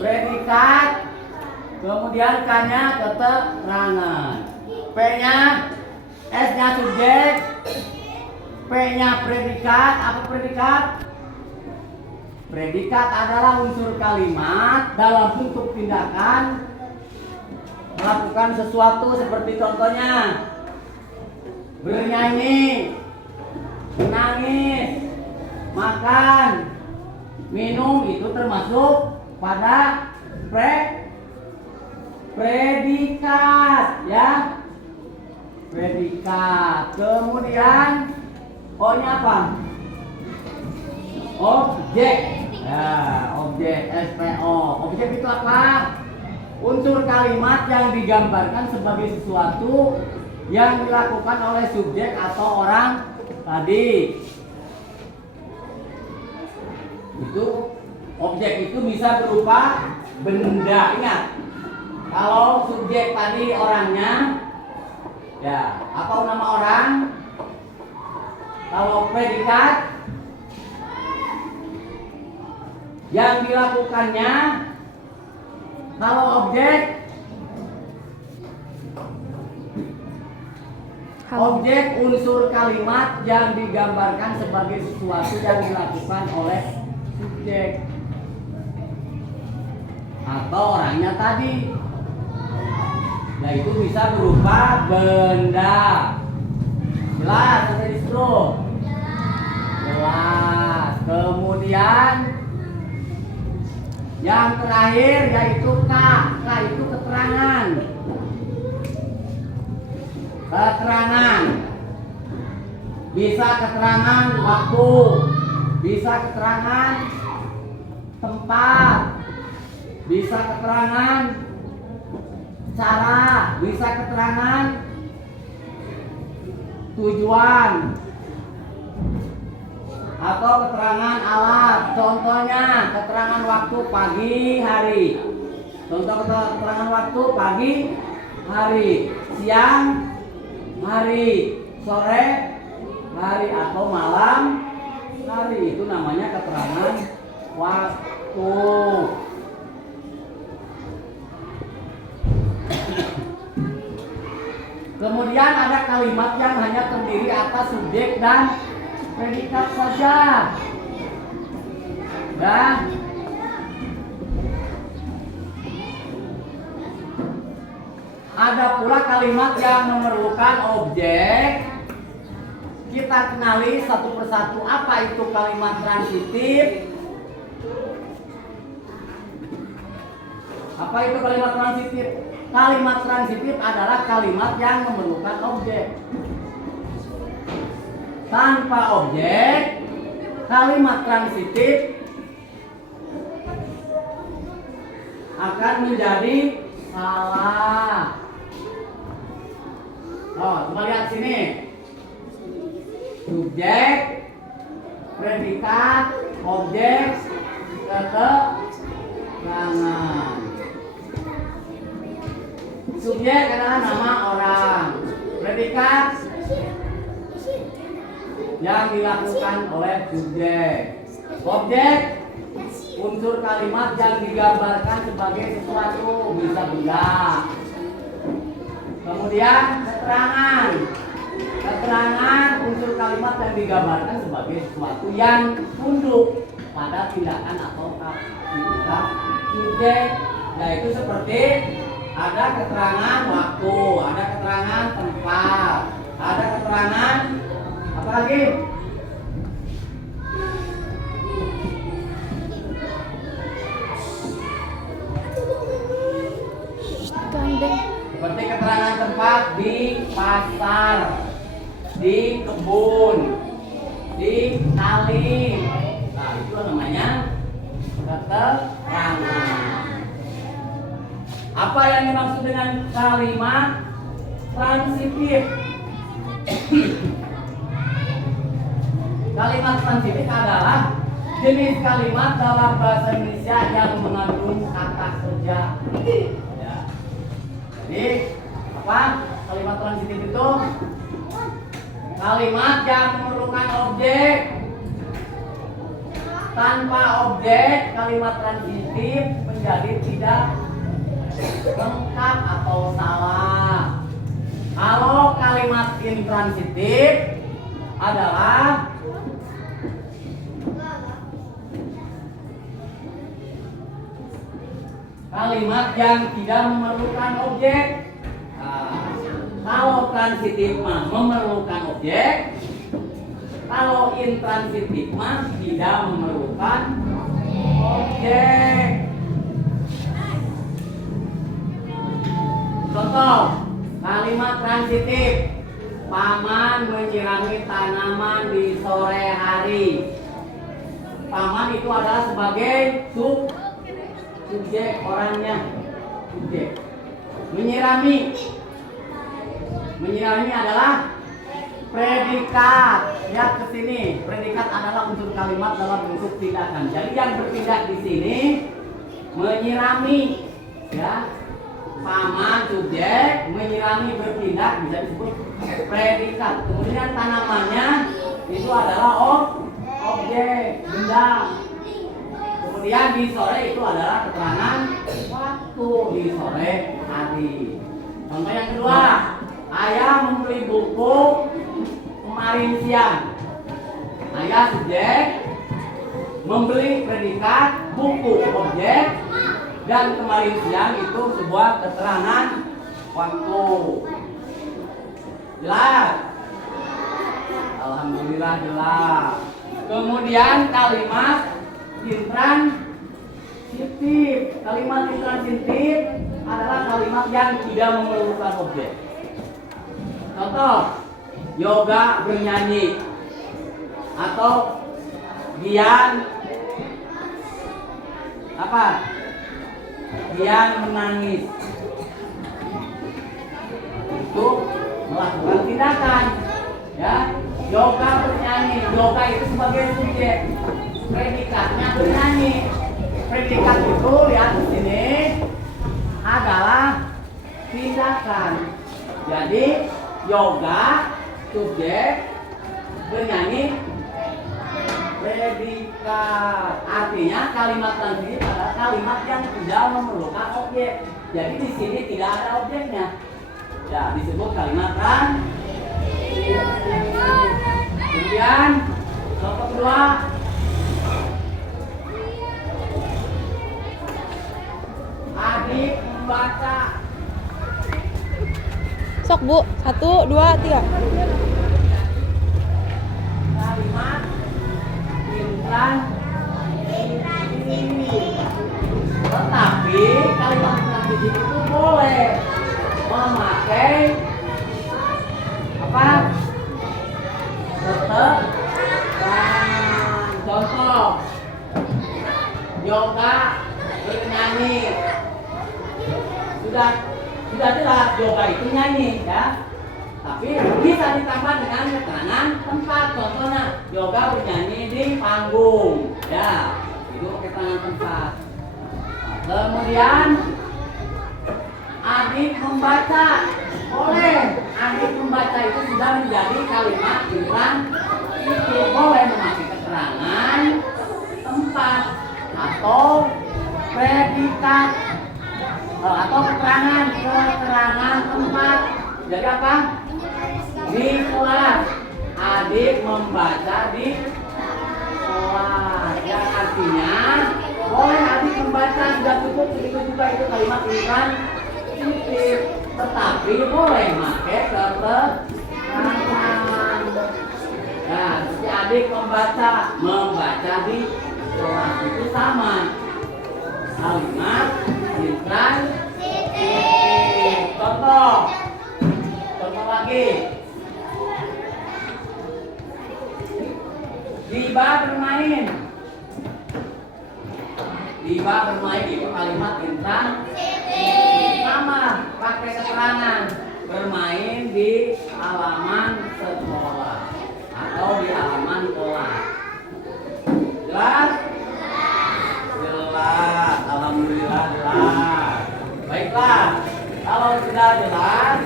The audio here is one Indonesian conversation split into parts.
predikat, kemudian K-nya keterangan, P-nya, S-nya subjek, P-nya predikat. Apa predikat? Predikat adalah unsur kalimat dalam bentuk tindakan melakukan sesuatu, seperti contohnya bernyanyi, menangis, makan, minum, itu termasuk pada predikat, ya, predikat. Kemudian O-nya apa? Objek. Ya, objek, SPO. Objek itu apa? Unsur kalimat yang digambarkan sebagai sesuatu yang dilakukan oleh subjek atau orang tadi. Itu objek itu bisa berupa benda. Ingat, kalau subjek tadi orangnya, ya, apa nama orang? Kalau predikat yang dilakukannya, kalau objek unsur kalimat yang digambarkan sebagai sesuatu yang dilakukan oleh subjek atau orangnya tadi. Nah, itu bisa berupa benda. Jelas sampai di situ? Jelas. Kemudian yang terakhir yaitu K. K itu keterangan. Keterangan. Bisa keterangan waktu, bisa keterangan tempat, bisa keterangan cara, bisa keterangan tujuan, atau keterangan alat. Contohnya keterangan waktu pagi hari. Contoh keterangan waktu pagi hari, siang hari, sore hari, atau malam hari. Itu namanya keterangan waktu. Kemudian ada kalimat yang hanya terdiri atas subjek dan predikat saja. Dan ada pula kalimat yang memerlukan objek. Kita kenali satu persatu. Apa itu kalimat transitif? Apa itu kalimat transitif? Kalimat transitif adalah kalimat yang memerlukan objek. Tanpa objek, kalimat transitif akan menjadi salah. Oh, coba lihat sini. Subjek, predikat, objek, keterangan. Subjek adalah nama orang. Predikat yang dilakukan oleh subjek. Objek unsur kalimat yang digambarkan sebagai sesuatu, bisa benda. Kemudian keterangan. Keterangan unsur kalimat yang digambarkan sebagai sesuatu yang tunduk pada tindakan atau aktivitas subjek. Yaitu seperti ada keterangan waktu, ada keterangan tempat, ada keterangan apa lagi? Seperti keterangan tempat di pasar, di kebun, di kali. Nah, itu namanya keterangan. Apa yang dimaksud dengan kalimat transitif? Kalimat transitif adalah jenis kalimat dalam bahasa Indonesia yang mengandung kata kerja. Ya. Jadi apa kalimat transitif itu? Kalimat yang memerlukan objek Tanpa objek, kalimat transitif menjadi tidak lengkap atau salah. Kalau kalimat intransitif adalah kalimat yang tidak memerlukan objek. Kalau transitif mah memerlukan objek, kalau intransitif mah tidak memerlukan objek. Contoh kalimat transitif: Paman menyirami tanaman di sore hari. Paman itu adalah sebagai subjek, orangnya subjek. Menyirami adalah predikat. Lihat ke sini, predikat adalah unsur kalimat dalam bentuk tindakan. Jadi yang bertindak di sini menyirami, ya. Paman subjek, menyirami bertindak, bisa disebut predikat. Kemudian tanamannya itu adalah objek, benda. Kemudian di sore itu adalah keterangan waktu di sore hari. Contoh yang kedua, ayah membeli buku kemarin siang. Ayah subjek, membeli predikat, buku objek, dan kemarin siang itu sebuah keterangan waktu. Jelas? Alhamdulillah jelas. Kemudian kalimat intransitif. Kalimat intransitif adalah kalimat yang tidak memerlukan objek. Contoh, Yoga bernyanyi, atau Dian apa? Dian menangis. Itu melakukan tindakan, ya. Yoga bernyanyi. Yoga itu sebagai subjek, predikatnya bernyanyi. Predikat itu lihat di sini adalah tindakan. Jadi yoga subjek, bernyanyi predikat. Artinya kalimat transitif adalah kalimat yang tidak memerlukan objek. Jadi di sini tidak ada objeknya. Ya, disebut kalimat transitif. Kemudian contoh kedua, adik membaca. Sok Bu, 1, 2, 3. Kalimat intransitif. Tetapi kalimat intransitif itu boleh memakai apa? Keterangan. Contoh, Yoga bernyanyi. Sudah jelas yoga itu nyanyi, ya. Tapi bisa ditambah dengan keterangan tempat. Contohnya yoga bernyanyi di panggung, ya. Itu keterangan tempat. Kemudian adik membaca. Boleh. Adik membaca itu sudah menjadi kalimat intransitif. Boleh memakai keterangan tempat atau predikat atau keterangan tempat. Jadi apa? Di kelas. Adik membaca di kelas. Yang artinya boleh adik membaca, sudah cukup. Begitu juga itu kalimat intransitif. Tetapi boleh pakai keterangan. Nah, si adik membaca di kelas itu sama. Kalimat intransitif. Contoh lagi. Diba bermain. Diba bermain itu kalimat intransitif. Sama, pakai keterangan. Bermain di halaman sekolah atau di halaman kelas. Jelas? Jelas. Alhamdulillah jelas. Baiklah, kalau sudah jelas,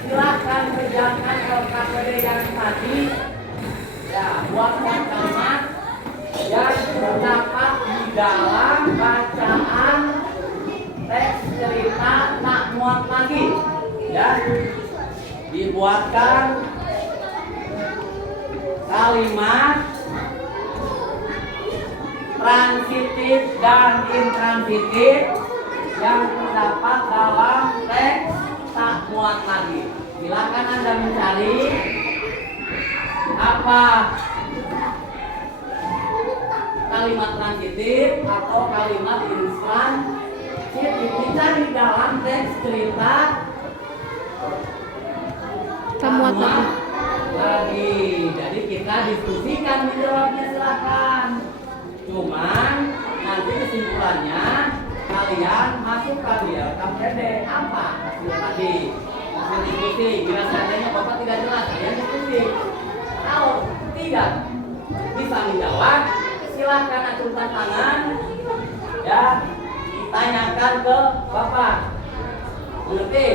silahkan kerjakan LKPD yang tadi. Ya, buatkan kalimat yang terdapat dalam bacaan teks cerita tak muat lagi, ya. Dibuatkan kalimat transitif dan intransitif yang terdapat dalam teks tak muat lagi. Silakan Anda mencari apa kalimat transitif atau kalimat intransitif dicari dalam teks cerita Tak muat lagi. Jadi kita diskusikan menjawabnya, silakan. Cuman nanti kesimpulannya kalian masukkan di rekam pendek apa hasil tadi, hasil diskusi. Bila seandainya bapak tidak jelas, kalian diskusi. Kalau tidak bisa menjawab, silakan acungkan tangan, ya, tanyakan ke bapak. Mengerti?